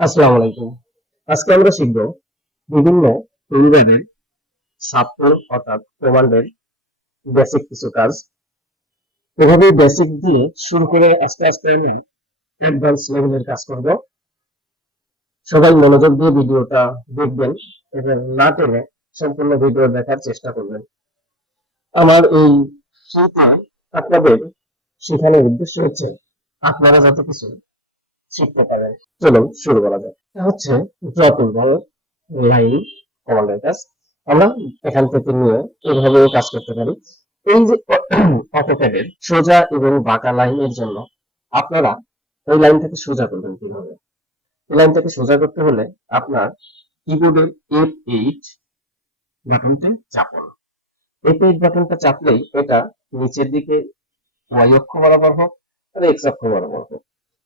আসসালামু আলাইকুম। আজকে আমরা শিখব বিভিন্ন পরিবারের সাবটোল অর্থাৎ কমান্ডের বেসিক কিছু কাজ। এভাবে বেসিক দিয়ে শুরু করে আস্তে আস্তে আমরা অ্যাডভান্স লেভেলের কাজ করব। সবাই মনোযোগ দিয়ে ভিডিওটা দেখবেন এবং না টেনে সম্পূর্ণ ভিডিও দেখার চেষ্টা করবেন। আমার এই আপনাদের শেখানোর উদ্দেশ্য হচ্ছে আপনারা যত কিছু শিখতে পারেন চলুন শুরু করা যাক। এটা হচ্ছে ড্রপিং বল লাইন কমান্ডের কাজ। আমরা এখান থেকে নিয়ে এইভাবেও কাজ করতে পারি। এই যে অটোক্যাডের সোজা এবং বাঁকা লাইনের জন্য আপনারা এই লাইনটাকে সোজা করবেন কীভাবে? এই লাইনটাকে সোজা করতে হলে আপনার কিবোর্ডের এফ এইট বাটনটি চাপুন। এফ এইট বাটনটা চাপলেই এটা নিচের দিকে ওয়াই অক্ষ বরাবর হোক আর এক্স অক্ষ বরাবর হোক।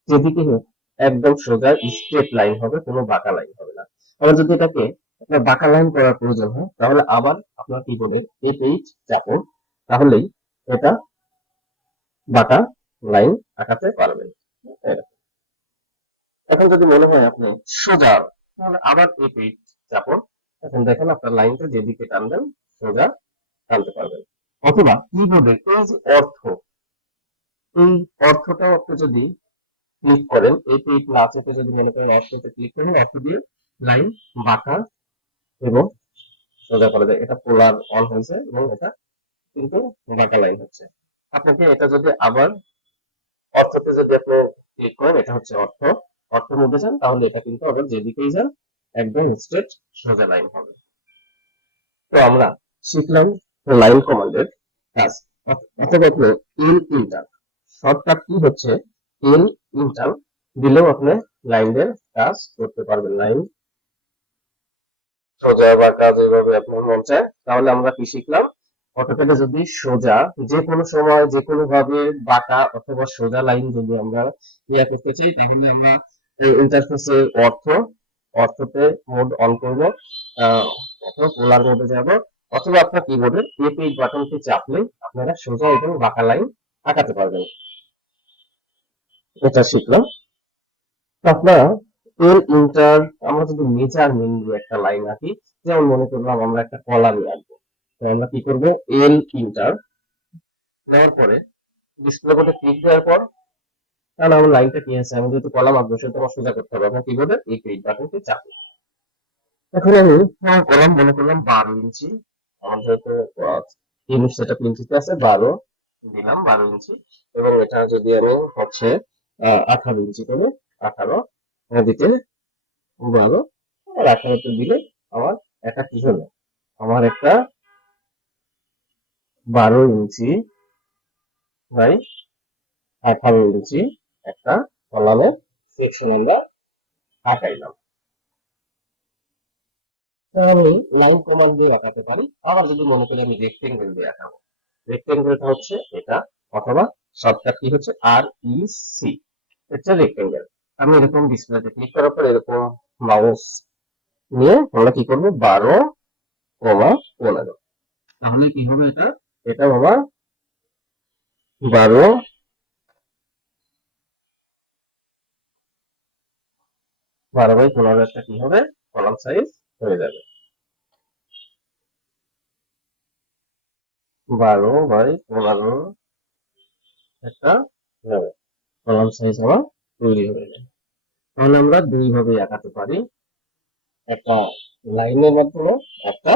যেদিকে হোক একদম সোজা স্ট্রেট লাইন হবে, কোনো বাঁকা লাইন হবে না। আবার যদি এটাকে আপনার বাঁকা লাইন করার প্রয়োজন হয়, তাহলে আবার আপনার কিবোর্ডে এফ এইট চাপুন, তাহলেই এটা বাঁকা লাইন আঁকাতে পারবেন। এখন যদি মনে হয় আপনি সোজা, তাহলে আবার এফ এইট চাপুন। এখন দেখেন আপনার লাইনটা যেদিকে টানবেন, সোজা টানতে পারবেন। অথবা কিবোর্ডের এই যে অর্থ, এই অর্থটাও আপনি যদি ক্লিক করেন, এই পেজ না চেপে যদি মনে করেন অর্থতে ক্লিক করেন অর্থ দিয়ে লাইন বাঁকা এবং সোজা করা যায় এটা পোলার অন হয়েছে এবং এটা কিন্তু বাঁকা লাইন হচ্ছে। আপনাকে এটা যদি আবার অর্থতে যদি আপনি ক্লিক করেন, এটা হচ্ছে অর্থ। অর্থের মধ্যে যান, তাহলে এটা কিন্তু আবার যেদিকেই যান, একদম স্ট্রেট সোজা লাইন হবে। তো আমরা শিখলাম লাইন কমান্ডের কাজ। অথবা আপনি ইন ইন্টার শর্টকাট কি হচ্ছে? ইন ইন্টার দিলেও আপনি লাইনের কাজ করতে পারবেন লাইন সোজা বা কাজ এইভাবে আপনার মন চায়, তাহলে আমরা কি শিখলাম? অটোক্যাডে যদি সোজা যে কোনো সময় যে কোনো ভাবে বাঁকা অথবা সোজা লাইন যদি আমরা ইয়া করতে চাই, তাহলে আমরা ইন্টারফেসে অর্থ, অর্থতে মোড অন করব অথবা পোলার মোডে যাব, অথবা আপনার কিবোর্ডের এফ এইট বাটনটি চাপলে আপনারা সোজা এবং বাঁকা লাইন আঁকাতে পারবেন। এটা শিখলাম। আপনারা এর ইন্টার আমরা যদি মেজারমেন্ট দিয়ে একটা লাইন আঁকি, যেমন মনে করলাম আমরা একটা কলামে আঁকবো। তো আমরা কি করব? এল ইন্টার নেওয়ার পরে ডিসপ্লে বোর্ডে ক্লিক দেওয়ার পর কারণ আমার লাইনটা কি আছে? আমি যেহেতু কলাম আঁকবো সেটা আমার সোজা করতে হবে। আপনার কিবোর্ডে এই ক্লিক বাটনটি চাপবো। এখন আমি কলাম মনে করলাম বারো ইঞ্চি। আমার যেহেতু ইউনিট সেটআপ ইঞ্চিতে আছে, বারো দিলাম, বারো ইঞ্চি। এবং এটা যদি আমি হচ্ছে আঠারো ইঞ্চি করে, আঠারো দিতে বারো, আর আঠারোতে দিলে আমার একটা কি হলো আমার একটা বারো ইঞ্চি বাই আঠারো ইঞ্চি একটা কলামের সেকশন আমরা আঁকাইলাম। আমি লাইন কমান্ড দিয়ে আঁকাতে পারি। আবার যদি মনে করি আমি রেক্টেঙ্গেল দিয়ে আঁকাবো। রেক্টেঙ্গেলটা হচ্ছে এটা অথবা শর্টকাট কি হচ্ছে আর ই সি হচ্ছে রেক্টেঙ্গেল আমি এরকম ডিসপ্লেতে ক্লিক করার পর এরকম মাউস নিয়ে আমরা কি করব? বারো কমা পনেরো। তাহলে কি হবে এটা? এটা বাবা বারো বারো বাই পনেরো একটা কি হবে? কলাম সাইজ হয়ে যাবে। বারো বাই পনেরো একটা হবে। কলাম সাইজ আমার তৈরি হয়ে যায়। তাহলে আমরা দুই ভাবে আঁকাতে পারি। একটা লাইনের মাধ্যমে, একটা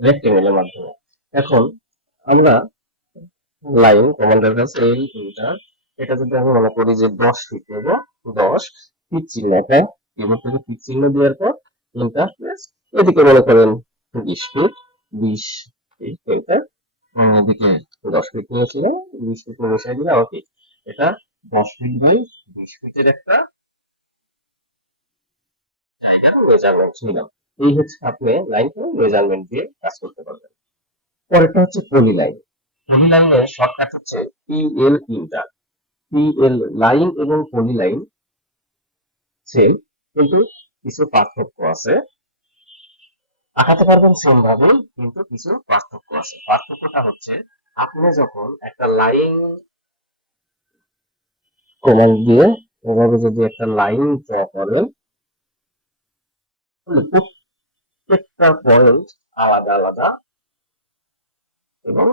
রেক্টেঙ্গেলের মাধ্যমে। এখন আমরা লাইন কমান্ডের কাছে এই তিনটা, এটা যদি আমি মনে করি যে দশ ফিট নেব দশ ফিট চিহ্ন একটা এবার থেকে ফিট চিহ্ন দেওয়ার পর প্লাস এদিকে মনে করেন বিশ ফিট বিশ ফিট এদিকে দশ ফিট নিয়েছিলাম বিশ ফিট মিশাই দিলে আমাকে এটা দশ ফিট বাই বিশ ফিটের একটা জায়গার মেজারমেন্ট নিলাম। এই হচ্ছে আপনি মেজারমেন্ট দিয়ে কাজ করতে পারবেন। পরেরটা হচ্ছে পলি লাইন পলি লাইনের শর্টকাট হচ্ছে পিএল ইন্টার পিএল লাইন এবং পলি লাইন সেম কিন্তু কিছু পার্থক্য আছে। আঁকাতে পারবেন সেম ভাবে কিন্তু কিছু পার্থক্য আছে। পার্থক্যটা হচ্ছে, আপনি যখন একটা লাইন কমান্ড দিয়ে এভাবে যদি একটা লাইন ড্র করেন প্রত্যেকটা পয়েন্ট আলাদা আলাদা এবং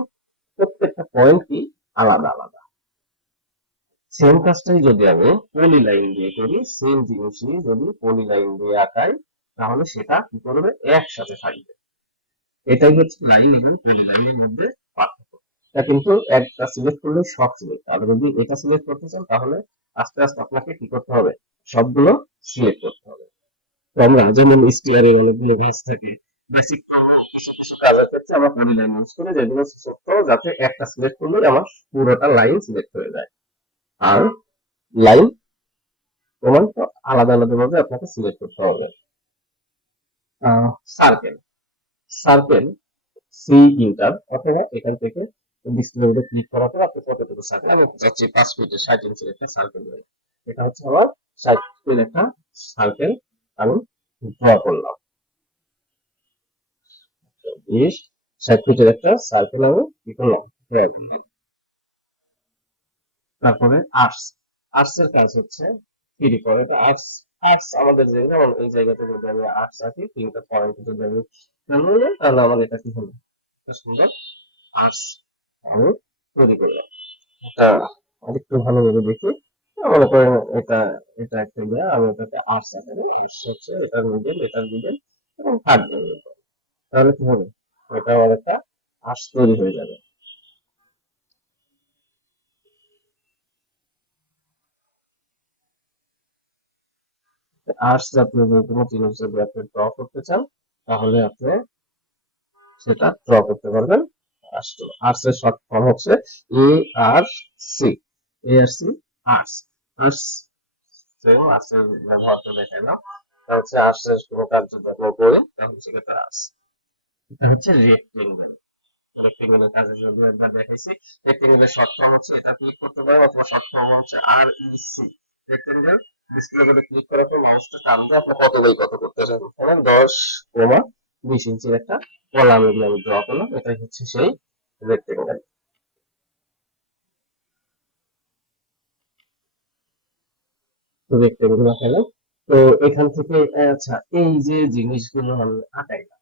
প্রত্যেকটা পয়েন্ট কি আলাদা আলাদা। সেম কাজটাই যদি আমি পলি লাইন দিয়ে করি সেম জিনিসই যদি পলি লাইন দিয়ে আঁকাই, তাহলে সেটা কি করবে? একসাথে থাকবে। এটাই হচ্ছে লাইন এবং পলি লাইনের মধ্যে পার্থক্য। এটা কিন্তু একটা সিলেক্ট করলে সব সিলেক্ট আর যদি এটা সিলেক্ট করতে চান, তাহলে আস্তে আস্তে আপনাকে কি করতে হবে? সবগুলো সিলেক্ট করতে হবে। তো আমরা যেমন স্টিয়ারের অনেকগুলো ভাঁজ থাকে বেসিক আমরা লাইন ইউজ যেগুলো ছোট্ট, যাতে একটা সিলেক্ট করলে আমার পুরোটা লাইন সিলেক্ট হয়ে যায়। আর লাইন প্রমাণ তো আলাদা আলাদা ভাবে আপনাকে সিলেক্ট করতে হবে। সার্কেল সার্কেল সি ইন্টার অথবা এখান থেকে ডিসপ্লে উঠে ক্লিক করার পর আপনি কতটুকু সার্কেল আমি চাচ্ছি পাঁচ ফিটের ষাট ইঞ্চির একটা সার্কেল রয়েছে এটা হচ্ছে আমার ষাট ফিটের একটা সার্কেল আমি ড্র করলাম। বিশ ষাট ফিটের একটা সার্কেল আমি কি করলাম? ড্র করলাম। তারপরে আর্টস আর্টস এর কাজ হচ্ছে থ্রি ফোর এটা আর্টস আর্টস আমাদের যে যেমন এই জায়গাতে যদি আমি আর্টস আঁকি তিনটা পয়েন্ট যদি আমি তাহলে আমার এটা কি হলো সুন্দর। আর্টস আমি তৈরি করলাম এটা আরেকটু ভালোভাবে দেখি। মনে করেন এটা এটা একটা ইয়ে আমি এটাকে আর্টস আকারে হচ্ছে এটার মিডল এটার মিডল এবং থার্ড তাহলে কি হবে? এটা আমার একটা আর্টস তৈরি হয়ে যাবে। আর্টস জাতীয় যে কোনো জিনিস যদি আপনি ড্র করতে চান তাহলে আপনি সেটা ড্র করতে পারবেন। আর্টস এর শর্ট ফর্ম হচ্ছে A R C A R C arts arts same arts এর ব্যবহারটা দেখে না তা হচ্ছে আর্টস এর কোনো যদি আপনি করেন তাহলে সেটা আর্টস এটা হচ্ছে রেক্টেঙ্গেল রেক্টেঙ্গেলের কাজে যদি একবার দেখাইছি। রেক্টেঙ্গেলের শর্ট ফর্ম হচ্ছে এটা ক্লিক করতে পারেন অথবা শর্ট ফর্ম হচ্ছে R E C rectangle display করে ক্লিক করার পর মাউসটা টান দিয়ে আপনি কত বাই কত করতে চান? এখানে দশ, কমা বিশ ইঞ্চির একটা কলাম এরিয়া আমি ড্র করলাম এটাই হচ্ছে সেই রেক্টেঙ্গেল রেক্টেঙ্গেল আঁকালাম তো এখান থেকে আচ্ছা এই যে জিনিসগুলো আমি আঁকাইলাম,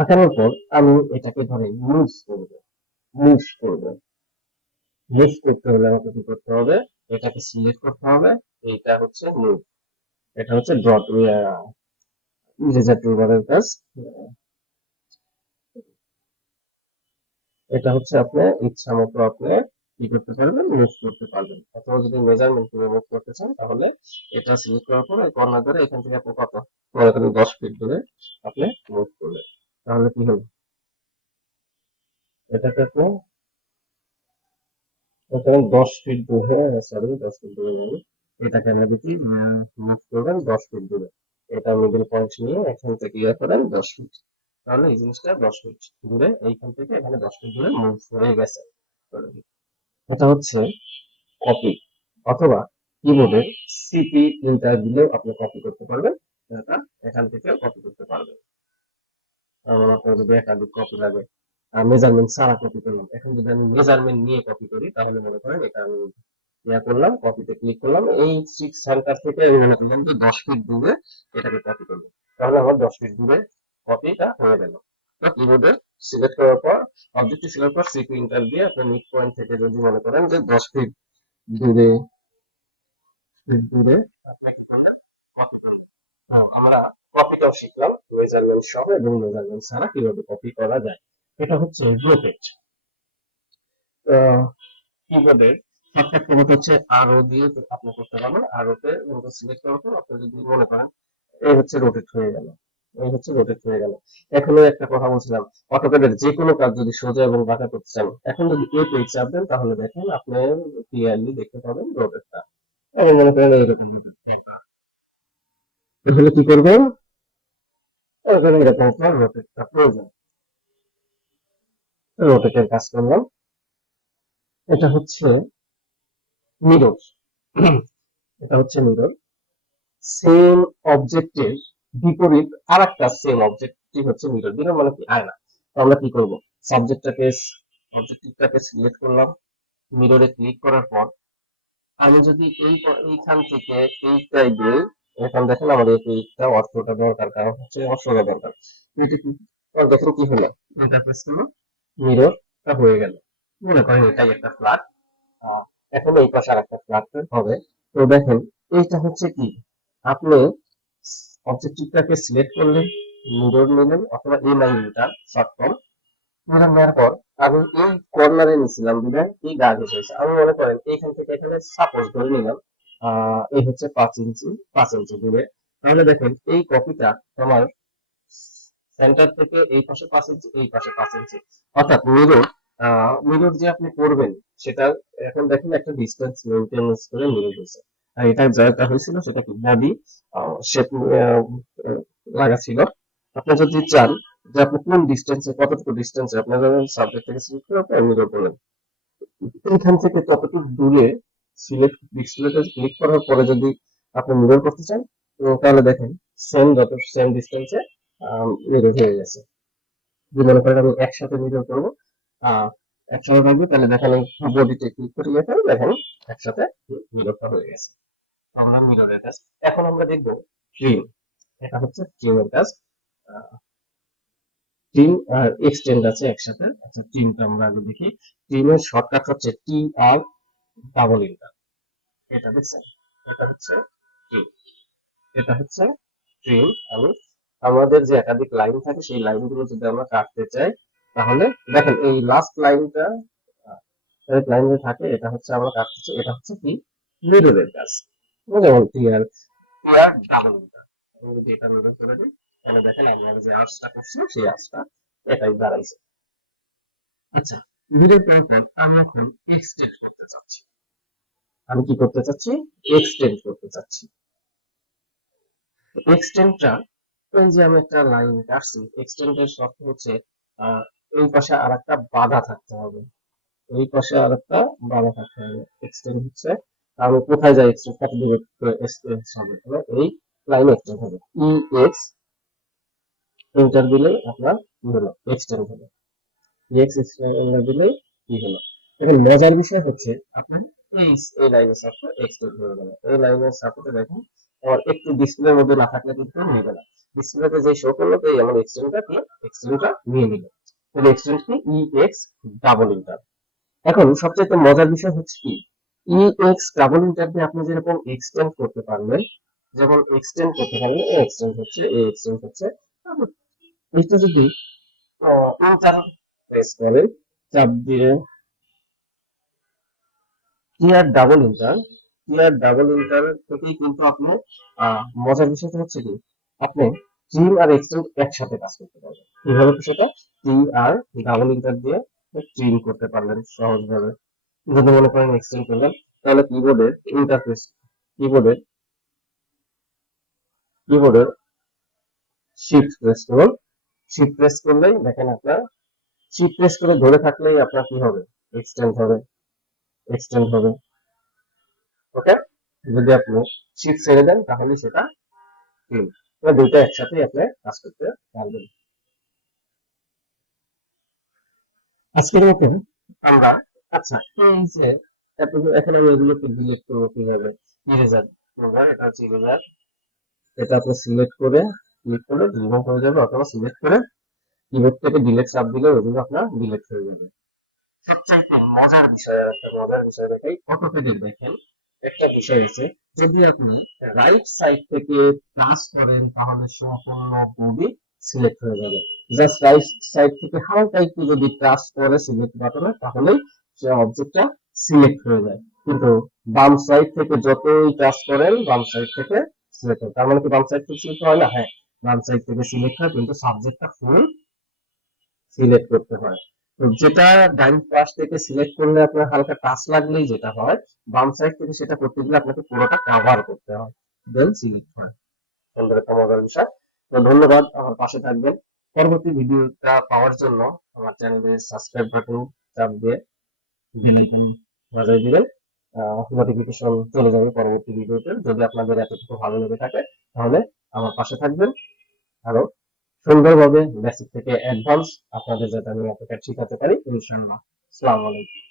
আঁকানোর পর আমি এটাকে ধরে মুভ করব মুভ করব। মুভ করতে হলে আমাকে কি করতে হবে? এটাকে সিলেক্ট করতে হবে, এইটা হচ্ছে মুভ এটা হচ্ছে ডট ইরেজার টুলবারের কাজ। এটা হচ্ছে আপনি ইচ্ছা মতো আপনি কি করতে পারবেন মুভ করতে পারবেন। অথবা যদি মেজারমেন্ট করে মুভ করতে চান, তাহলে এটা সিলেক্ট করার কর্নার ধরে এখান থেকে আপনি কত? মনে করেন দশ ফিট দূরে আপনি মুভ করলেন। তাহলে কি হবে? এটাকে আপনি ধরেন দশ ফিট দূরে সরি দশ ফিট দূরে নেই এটাকে আমরা দেখি মুভ করবেন দশ ফিট দূরে। এটা মিডল পয়েন্ট নিয়ে এখান থেকে ইয়ে করেন দশ ফিট তাহলে এই জিনিসটা দশ ফিট দূরে, এইখান থেকে এখানে দশ ফিট দূরে মুভ হয়ে গেছে। এটা হচ্ছে কপি অথবা কিবোর্ডের সিপি প্রিন্টার দিলেও আপনি কপি করতে পারবেন, এটা এখান থেকে কপি করতে পারবেন। আমার আপনার যদি একাধিক কপি লাগে মেজারমেন্ট ছাড়া কপি করলাম। এখন যদি আমি মেজারমেন্ট নিয়ে কপি করি, তাহলে মনে করেন এটা আমি ইয়া করলাম কপিতে ক্লিক করলাম। এই সিক্স সেন্টার থেকে মনে করলাম যে দশ ফিট দূরে এটাকে কপি করব তাহলে আমার দশ ফিট দূরে কপিটা হয়ে গেল। কিবোর্ডে সিলেক্ট করার পর অবজেক্টটি সিলেক্ট করার সিপি ইন্টার দিয়ে আপনি মিড পয়েন্ট থেকে যদি মনে করেন যে দশ ফিট দূরে ফিট দূরে আমরা কপিটাও শিখলাম মেজারমেন্ট সহ এবং মেজারমেন্ট ছাড়া কীভাবে কপি করা যায়। এটা হচ্ছে রোটেট কিবোর্ডের কিবোর্ড হচ্ছে আরও দিয়ে আপনি করতে পারবেন। আরওতে সিলেক্ট করার পর আপনি যদি মনে করেন এই হচ্ছে রোটেট হয়ে গেল, এই হচ্ছে রোটেট হয়ে গেল। এখনও একটা কথা বলছিলাম যে কোনো কাজ যদি সোজা এবং বাঁকা করতে চান, এখন যদি এ পেজ চাপ দেন তাহলে দেখেন আপনি ক্লিয়ারলি দেখতে পাবেন রোটেটটা এবং মনে করেন এইরকম তাহলে কি করবেন? এখানে এরকম একটা রোটেটটা প্রয়োজন রোটেটের কাজ করলাম। এটা হচ্ছে মিরর এটা হচ্ছে মিরর সেম অবজেক্টের বিপরীত আর একটা সেম অবজেক্টটি হচ্ছে মিরর মিরর মানে কি? আয়না। তো আমরা কি করব? সাবজেক্টটাকে অবজেক্টিভটাকে সিলেক্ট করলাম। মিররে ক্লিক করার পর, আমি যদি এই এইখান থেকে এইটাই দিই, এখন দেখেন আমাদের এই এইটা অর্থটা দরকার, কারণ হচ্ছে অর্থটা দরকার। এটা কি? হলো? এটা প্রেস করল মিররটা হয়ে গেল। মনে করেন এটাই একটা ফ্ল্যাট এখন এই পাশে আরেকটা ফ্ল্যাট হবে। তো দেখেন, এইটা হচ্ছে কি? আপনি অবজেক্টিভটাকে সিলেক্ট করলেন মিরর নিলেন অথবা এই লাইনটা শর্ট ফর্ম মিরর নেওয়ার পর আমি এই কর্নারে নিছিলাম বিধায় এই দাগ এসেছে আমি মনে করেন এইখান থেকে এখানে সাপোজ ধরে নিলাম এই হচ্ছে পাঁচ ইঞ্চি পাঁচ ইঞ্চি দূরে। তাহলে দেখেন, এই কপিটা আমার সেন্টার থেকে এই পাশে পাঁচ ইঞ্চি, এই পাশে পাঁচ ইঞ্চি। অর্থাৎ মিরর মিরর যে আপনি করবেন সেটা এখন দেখেন একটা ডিস্টেন্স মেনটেন্স করে মিরর হয়েছে আর এটা যেটা হয়েছিল, সেটা কি? শেপ লাগা ছিল। আপনি যদি চান যে আপনি কোন ডিস্টেন্সে কতটুকু ডিস্টেন্সে আপনার যখন সাবজেক্ট থেকে সিলেক্ট করে আপনি মিরর করলেন এখান থেকে কতটুকু দূরে সিলেক্ট ডিসপ্লেতে ক্লিক করার পরে যদি আপনি মিরর করতে চান তাহলে দেখেন সেম যত সেম ডিস্টেন্সে মিরর হয়ে গেছে। যদি মনে করেন আমি একসাথে মিরর করব একসাথে থাকবে, তাহলে দেখেন বডিতে ক্লিক করে দেখেন দেখেন একসাথে মিররটা হয়ে গেছে। আমরা মিররের কাজ এখন আমরা দেখব ট্রিম এটা হচ্ছে ট্রিমের কাজ ট্রিম আর এক্সটেন্ড আছে একসাথে আচ্ছা ট্রিমটা আমরা আগে দেখি। ট্রিমের শর্টকাট হচ্ছে টি আর ডাবল ইন্টার এটা দেখছেন? এটা হচ্ছে ট্রিম এটা হচ্ছে ট্রিম আমি, আমাদের যে একাধিক লাইন থাকে, সেই লাইনগুলো যদি আমরা কাটতে চাই তাহলে দেখেন এই লাস্ট লাইনটা লাইন যে থাকে, এটা হচ্ছে আমরা কাটতে চাই এটা হচ্ছে কি? মিররের কাজ। যেমন টিআর টিআর ডাবল যদি এটা মিরর করে দিই, তাহলে দেখেন আমি আগে যে আর্টসটা করছি, সেই আর্টসটা এটাই দাঁড়াইছে। আচ্ছা মিরর করার পর আমি এখন এক্সটেন্ড করতে চাচ্ছি। আমি কি করতে চাচ্ছি? এক্সটেন্ড করতে চাচ্ছি। এক্সটেন্ডটা এই যে আমি একটা লাইন কাটছি এক্সটেন্ডের শর্ত হচ্ছে এই পাশে আর একটা বাধা থাকতে হবে। এই পাশে আর একটা বাধা থাকতে হবে। এক্সটেন্ড হচ্ছে। আমি কোথায় যায় এক্সটেন্ড কত দূরে এক্সটেন্ড হবে। তাহলে এই লাইন এক্সটেন্ড হবে। ই এক্স এন্টার দিলে আপনার কি হলো? এক্সটেন্ড হলো। এক্স এক্সটেন্ড দিলে কি হলো? এখন মজার বিষয় হচ্ছে, আপনার এই এই লাইনের সাথে এক্সটেন্ড হয়ে গেল। এই লাইনের সাথে দেখুন আর একটু ডিসপ্লের মধ্যে না থাকলে কিন্তু নেবে না ডিসপ্লেতে যে শো করল তো এই আমার এক্সটেন্ডটা কি এক্সটেন্ডটা নিয়ে নিল। তাহলে এক্সটেন্ড কি ই এক্স ডাবল ইন্টার এখন সবচেয়ে মজার বিষয় হচ্ছে কি? ই এক্স ডাবল ইন্টার দিয়ে আপনি যেরকম এক্সটেন্ড করতে পারবেন, যেমন এক্সটেন্ড করতে পারবেন এক্সটেন্ড হচ্ছে এ এক্সটেন্ড হচ্ছে এটা যদি ইন্টার প্রেস করেন, চাপ দিয়ে TR double enter TR double enter থেকেই কিন্তু আপনি মজার বিষয়টা হচ্ছে কি? আপনি ট্রিম আর এক্সটেন্ড একসাথে কাজ করতে পারবেন। কীভাবে সেটা? টি আর ডাবল ইন্টার দিয়ে ট্রিম করতে পারলেন সহজভাবে। যদি মনে করেন এক্সটেন্ড করলেন, তাহলে কিবোর্ডের ইন্টারফেস কিবোর্ডের কিবোর্ডের শিফট প্রেস করুন। শিফট প্রেস করলেই দেখেন আপনার শিফট প্রেস করে ধরে থাকলেই আপনার কি হবে? এক্সটেন্ড হবে এক্সটেন্ড হবে। ওকে যদি আপনি শিফট ছেড়ে দেন, তাহলে সেটা দুইটা একসাথে আপনি কাজ করতে পারবেন। আজকের মতন আমরা আচ্ছা এই যে এখন আমি এগুলোকে ডিলিট করব কীভাবে? ইরেজার প্রোগ্রাম এটা হচ্ছে ইরেজার এটা আপনি সিলেক্ট করে ক্লিক করে রিমুভ হয়ে যাবে অথবা সিলেক্ট করে কিবোর্ড থেকে ডিলেট চাপ দিলে ওগুলো আপনার ডিলেট হয়ে যাবে। সবচাইতে মজার বিষয় আর একটা মজার বিষয় দেখাই অটোপেডের দেখেন একটা বিষয় আছে যদি আপনি রাইট সাইড থেকে টাচ করেন তাহলে সম্পূর্ণ বডি সিলেক্ট হয়ে যাবে। জাস্ট রাইট সাইড থেকে হালকা একটু যদি টাচ করে সিলেক্ট বাটনে তাহলেই সে অবজেক্টটা সিলেক্ট হয়ে যায়। কিন্তু বাম সাইড থেকে যতই টাচ করেন, বাম সাইড থেকে সিলেক্ট হয়। তার মানে কি বাম সাইড থেকে সিলেক্ট হয় না? হ্যাঁ বাম সাইড থেকে সিলেক্ট হয়, কিন্তু সাবজেক্টটা ফুল সিলেক্ট করতে হয়। তো যেটা ডাইন পাশ থেকে সিলেক্ট করলে আপনার হালকা টাচ লাগলেই যেটা হয়, বাম সাইড থেকে সেটা করতে গেলে আপনাকে পুরোটা কভার করতে হয়। দেন সিলেক্ট হয়। সুন্দর একটা মজার বিষয়। তো ধন্যবাদ, আমার পাশে থাকবেন। পরবর্তী ভিডিওটা পাওয়ার জন্য আমার চ্যানেলে সাবস্ক্রাইব বাটন চাপ দিয়ে বেল আইকন বাজায় দিবেন। নোটিফিকেশন চলে যাবে পরবর্তী ভিডিওতে। যদি আপনাদের এতটুকু ভালো লেগে থাকে, তাহলে আমার পাশে থাকবেন। আরও সুন্দরভাবে বেসিক থেকে অ্যাডভান্স আপনাদের যাতে আমি অটোক্যাড শিখাতে পারি, ইনশাআল্লাহ। আসসালামু আলাইকুম।